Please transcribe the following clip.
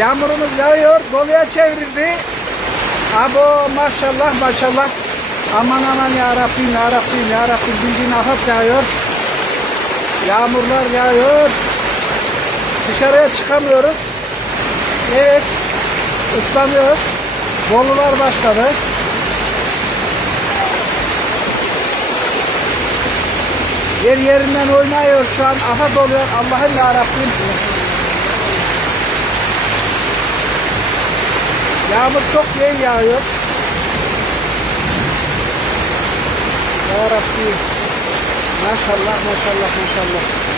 Yağmurumuz yağıyor, doluya çevrildi. Abo maşallah maşallah. Aman aman ya Rabbim ya Rabbim ya Rabbim, bildiğin afat yağıyor. Yağmurlar yağıyor. Dışarıya çıkamıyoruz. Evet, ıslanıyoruz. Dolular başladı. Yer yerinden oynuyor şu an, afat oluyor. Allah'ım ya Rabbim. Yağmur çok iyi yağıyor. Ya Rabbi. Maşallah maşallah maşallah.